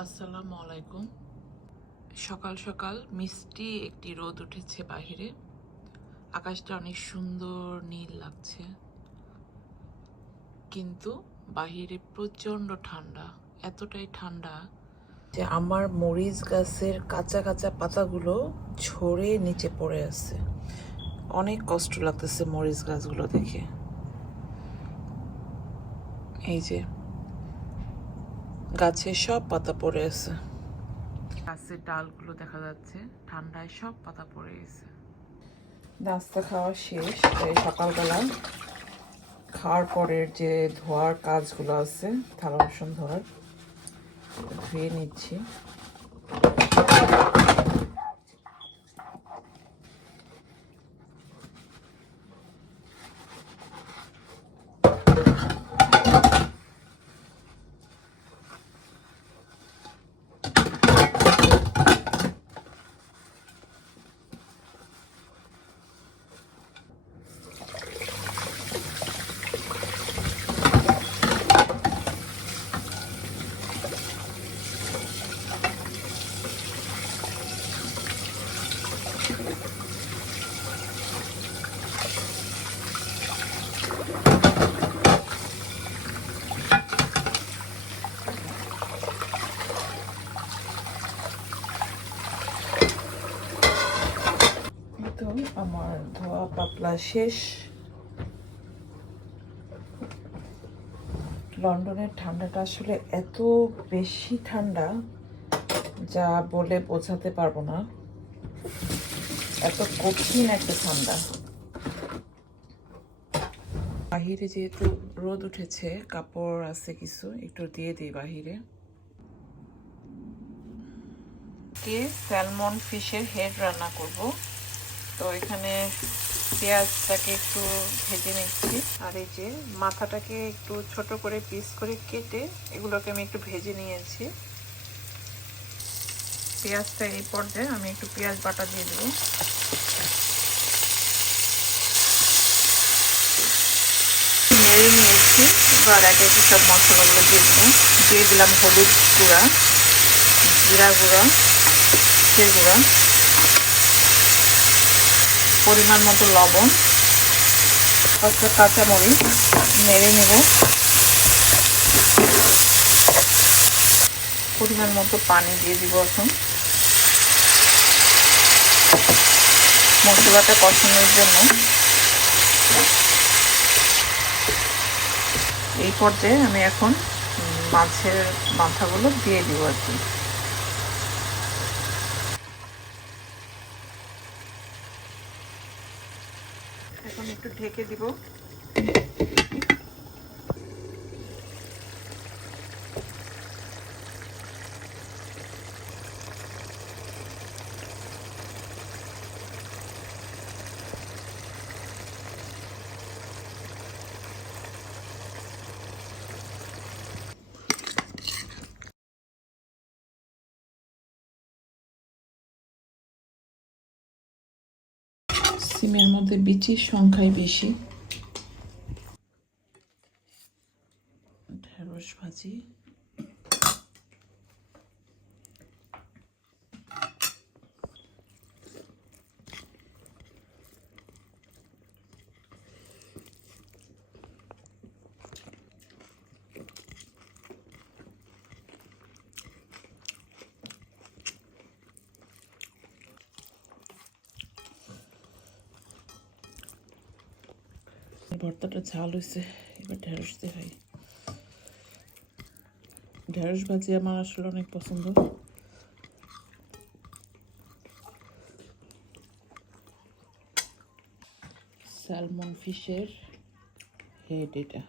আসসালামু আলাইকুম। সকাল সকাল মিষ্টি একটি রোদ উঠেছে বাহিরে। আকাশটা অনেক সুন্দর নীল লাগছে, কিন্তু বাহিরে প্রচণ্ড ঠান্ডা। এতটাই ঠান্ডা যে আমার মরিচ গাছের কাঁচা কাঁচা পাতাগুলো ঝরে নিচে পড়ে আছে। অনেক কষ্ট লাগতেছে মরিচ গাছগুলো দেখে। এই যে গাছে সব পাতা পড়ে আছে, গাছের ডালগুলো দেখা যাচ্ছে ঠান্ডায় সব পাতা পড়ে গেছে। নাস্তা খাওয়া শেষ। এই সকালবেলা খাওয়ার পরের যে ধোয়ার কাজগুলো আছে, থালা বাসন ধোয়ার, ধুয়ে নিচ্ছি। তো আমার ধোয়া পাতলা শেষ। লন্ডনের ঠান্ডাটা আসলে এত বেশি ঠান্ডা যা বলে বোঝাতে পারবো না। এত কঠিন একটা ঠান্ডা। বাহিরে যেহেতু রোদ উঠেছে, কাপড় আছে কিছু, একটু দিয়ে দিই বাহিরে। স্যালমন ফিশের হেড রান্না করব। তো এখানে পেঁয়াজটাকে একটু ভেজে নিচ্ছি, আর এই যে মাথাটাকে একটু ছোট করে পিস করে কেটে এগুলোকে আমি একটু ভেজে নিয়েছি। পেঁয়াজটা এই পর্যায়ে আমি একটু পেঁয়াজ বাটা দিয়ে দেবো। নেড়ে নিয়েছি। এবার একে একে সব মশলাগুলো দিয়ে দেবো। দিয়ে দিলাম হলুদ গুঁড়া, জিরা গুঁড়া, জিরে গুঁড়া, পরিমাণ মতো লবণ, কয়েকটা কাঁচামরিচ, নেড়ে নেব। পরিমাণ মতো পানি দিয়ে দিব এখন মশলাটা কষানোর জন্য। এই পর্যায়ে আমি এখন মাছের মাথাগুলো দিয়ে দিব আর কি। এখন একটু ঢেকে দিব। সিমের মধ্যে বিচির সংখ্যাই বেশি। ঢেঁড়স ভাজি, ভর্তাটা ঝাল হয়েছে। এবার ঢেঁড়স দিয়ে খাই। ঢেঁড়স ভাজি আমার আসলে অনেক পছন্দ। স্যালমন ফিশের হেড এটা।